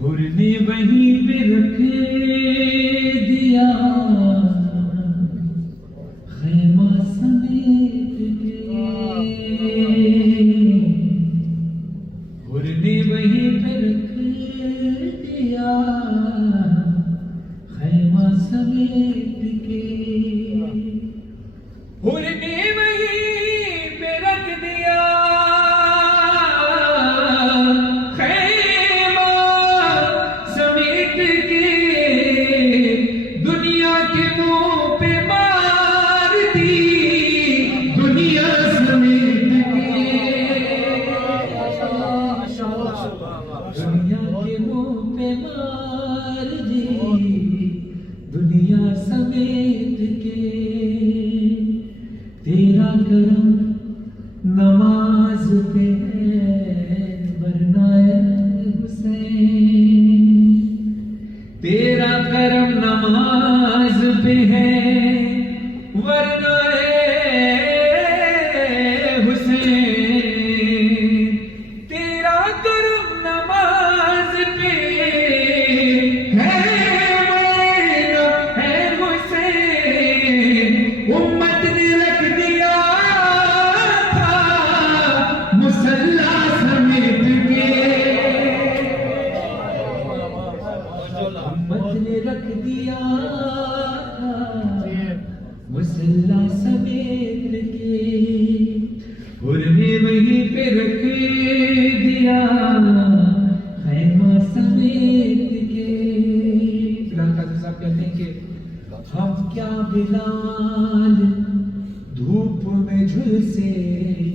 हुरने वहीं पे रख दिया खैमा समेट के, हुरने वहीं पे रख दिया खैमा समेट के, हुरने वहीं पे रख दिया दुनिया समेट के, तेरा करम नमाज पे है वरना हुसैन, तेरा करम नमाज पे है वरना हुसैन, तेरा करम नमाज पे है उम्मत ने रख दिया था मुसल्ला समेट के, उम्मत ने रख दिया था मुसल्ला समेट के, हुरने वहीं पे रख दिया खैमा समेट के। फिलहाल काजी साहब कहते हैं कि हम क्या बिलाल धूप में झुलसे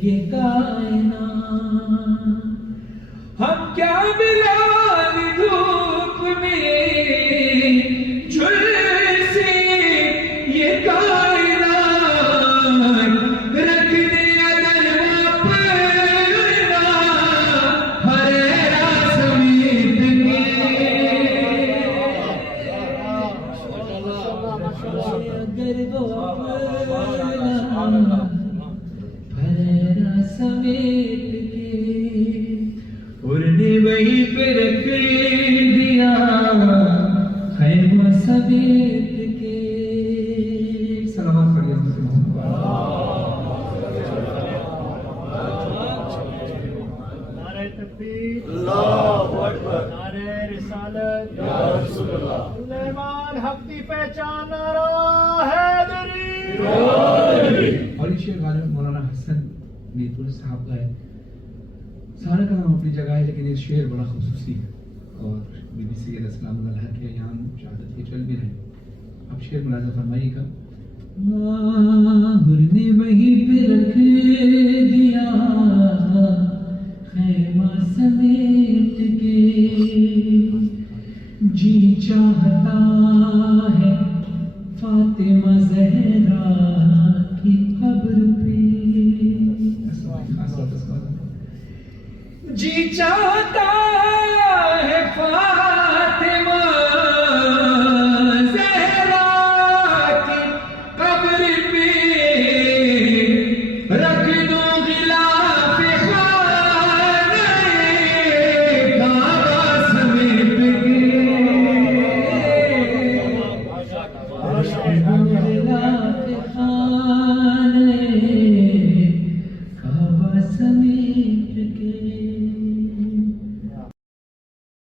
ये कायनात, हम क्या बिलाल धूप में झुलसे ये कायनात, रख दिया दरवा अपना हरेरा समेट के, अगर वो भरेरा समेट के, उड़ने वहीं पे रख दिया खैमा समेट के। सलावत पढ़िए नारे तकबीर, अल्लाहु अकबर, नारे रिसालत, या रसूल अल्लाह, सुलेमान हक की पहचान नारा हैदरी। और ये शेर गाने मौलाना हसन मीरपुर साहब का है, सारा का नाम अपनी जगह है लेकिन ये शेर बड़ा खुसूसी है और बीबी सैयद अस्सलाम अलैहा के अयाम शहादत के चल भी रहे। अब शेर मुलाजा फरमाइएगा। हुरने वहीं पे रख दिया खैमा समेट